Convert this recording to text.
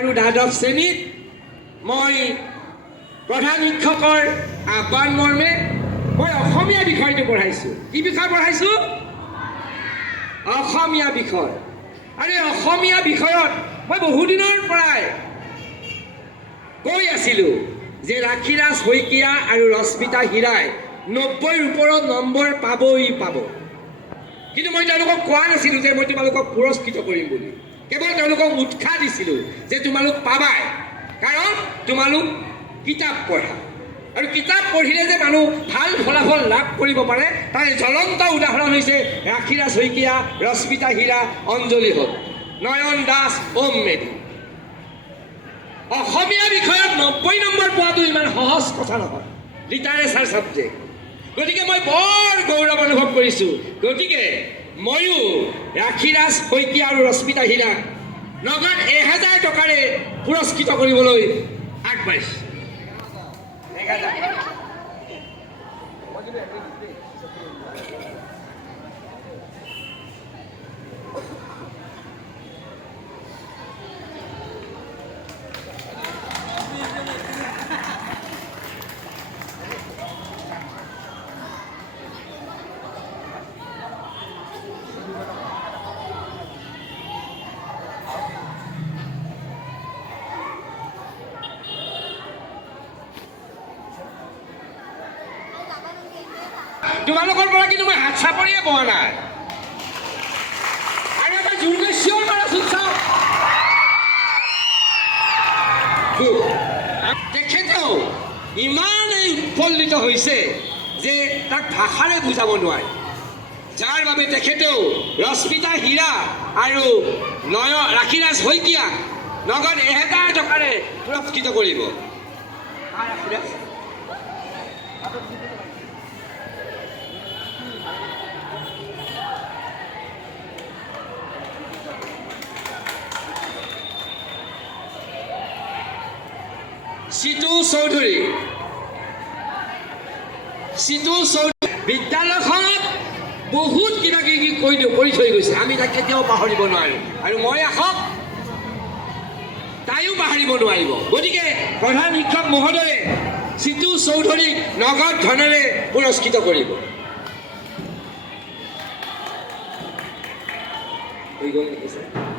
আৰু দ্বাদশ শ্ৰেণীত মই প্ৰধান শিক্ষকৰ আহ্বান মৰ্মে মই অসমীয়া বিষয়টো পঢ়াইছোঁ। কি বিষয় পঢ়াইছোঁ? অসমীয়া বিষয়। আৰু এই অসমীয়া বিষয়ত মই বহুদিনৰ পৰাই কৈ আছিলোঁ যে ৰাখিৰাজ শইকীয়া আৰু ৰশ্মিতা হীৰাই 90ৰ ওপৰত নম্বৰ পাবই পাব। কিন্তু মই তেওঁলোকক কোৱা নাছিলোঁ যে মই তোমালোকক পুৰস্কৃত কৰিম বুলি। কেৱল তেওঁলোকক উৎসাহ দিছিলোঁ যে তোমালোক পাবাই, কাৰণ তোমালোক কিতাপ পঢ়া। আৰু কিতাপ পঢ়িলে যে মানুহ ভাল ফলাফল লাভ কৰিব পাৰে তাৰ জ্বলন্ত উদাহৰণ হৈছে ৰাখিৰাজ শইকীয়া, ৰশ্মিতা হীৰা, অঞ্জলি হল, নয়ন দাস, ওম মেধি। অসমীয়া বিষয়ত 90 নম্বৰ পোৱাটো ইমান সহজ কথা নহয়, লিটাৰেচাৰ ছাবজেক্ট। গতিকে মই বৰ গৌৰৱ অনুভৱ কৰিছোঁ। গতিকে ময়ো ৰাখিৰাজ শইকীয়া আৰু ৰশ্মিতা হীৰাক নগদ 1000 টকাৰে পুৰস্কৃত কৰিবলৈ আগবাঢ়িছোঁ। 1000। তোমালোকৰ পৰা কিন্তু মই হাত চাপৰিয়ে পোৱা নাই। আৰু এটা জোৰকৈ চিঞৰ মাৰাচোন চাওক। তেখেতেও ইমানেই উৎফুল্লিত হৈছে যে তাক ভাষাৰে বুজাব নোৱাৰে, যাৰ বাবে তেখেতেও ৰশ্মিতা হীৰা আৰু ৰাখিৰাজ শইকীয়াক নগদ 1000 টকাৰে পুৰস্কৃত কৰিব। সিতু চৌধুৰী বিদ্যালয়খনত বহুত কিবা কিবি কৰি থৈ গৈছে, আমি তাক কেতিয়াও পাহৰিব নোৱাৰোঁ। আৰু মই আশক তাইও পাহৰিব নোৱাৰিব। গতিকে প্ৰধান শিক্ষক মহোদয়ে সিতু চৌধুৰীক নগদ ধনেৰে পুৰস্কৃত কৰিব। হৈ গ'ল নেকি ছাৰ?